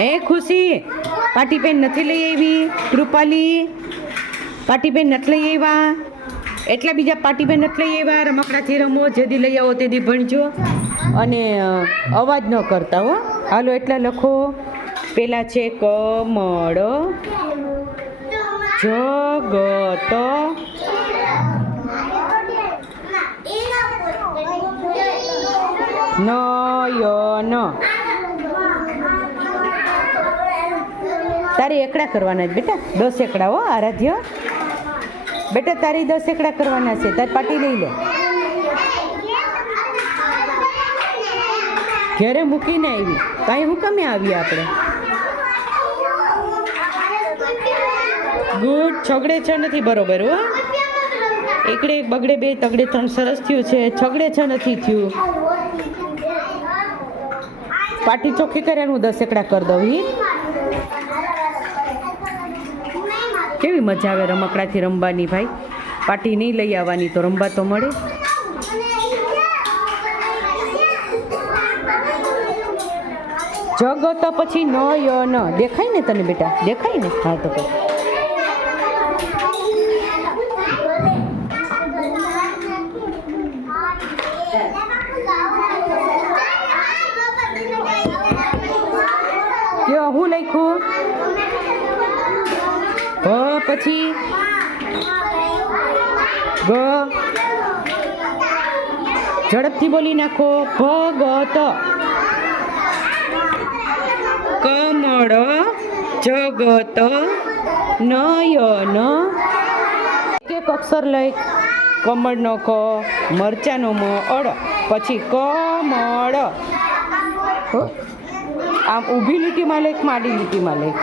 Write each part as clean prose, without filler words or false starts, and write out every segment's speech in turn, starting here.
એ ખુશી પાટી પેન નથી લઈ આવી? કૃપાલી પાટી પેન નથી લઈ આવ્યા? એટલા બીજા પાટી પેન નથી લઈ આવ્યા? રમકડાથી રમો, જેદી લઈ આવો તેદી ભણજો અને અવાજ ન કરતા હો. હાલો એટલા લખો. પેલા છે કમળ, જગત, નયન. તારે એકડા કરવાના જ બેટા, 10 એકડા હો આરાધ્ય. બેટા તારી 10 એકડા કરવાના છે. તારી પાટી લઈ લે. ઘરે મૂકીને આવી કાંઈ હું કમે આવી આપણે? ગુડ. છગડે છ નથી બરોબર હો. એકડે એક બગડે બે તગડે ત્રણ સરસ થયું છે. છગડે છ નથી થયું. પાટી ચોખ્ખી કર્યા હું 10 એકડા કરી દઉં. કેવી મજા આવે રમકડાથી રમવાની ભાઈ. પાટી નહીં લઈ આવવાની તો રમવા તો મળે. જગત પછી નયન દેખાય ને તને બેટા? દેખાય ને? હા તો કયો હું લખ્યું? પછી ગ. ઝડપથી બોલી નાખો. ભગત, કમળ, જગત, નયન. એક અક્ષર લઈ. કમળનો ક, મરચાનો મ, અડ, પછી કમળ. આમ ઊભી લીટીમાં લઈ, માડી લીટીમાં લઈ.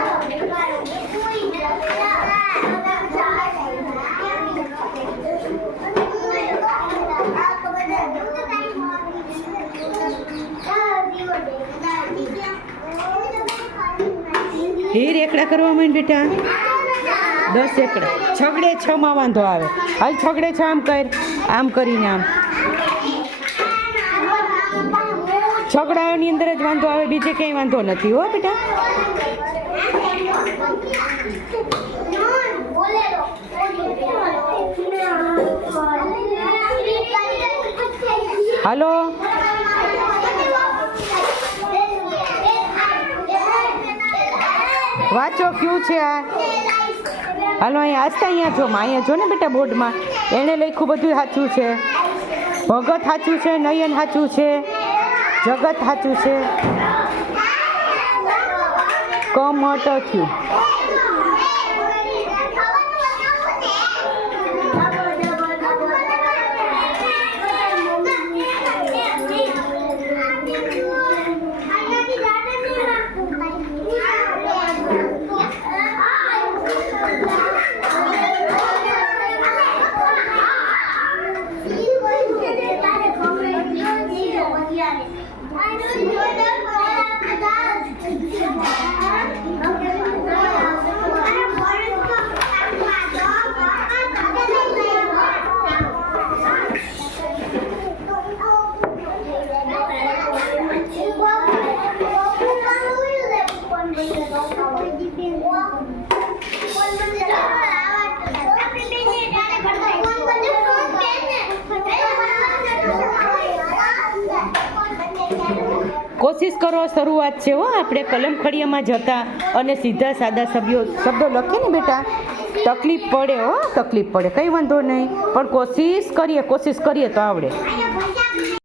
હીર એકડા કરવા માંડ બેટા. 10 એકડા. છગડે છ માં વાંધો આવે. હાલ છગડે છ આમ કર, આમ કરીને આમ. છગડાની અંદર જ વાંધો આવે, બીજે ક્યાંય વાંધો નથી હો બેટા. હાલો વાંચો ક્યું છે આ? હાલો અહીંયા આસ્તા અહીંયા જો, અહીંયા જો ને બેટા બોર્ડમાં એણે લખ્યું બધું સાચું છે. ભગત સાચું છે, નયન સાચું છે, જગત સાચું છે, કમટ થયું. કોશિશ કરો. શરૂઆત છે હો. આપણે કલમ ખડિયામાં જતા અને સીધા સાદા શબ્દો લખે ને બેટા, તકલીફ પડે હો, તકલીફ પડે. કંઈ વાંધો નહીં, પણ કોશિશ કરીએ તો આવડે.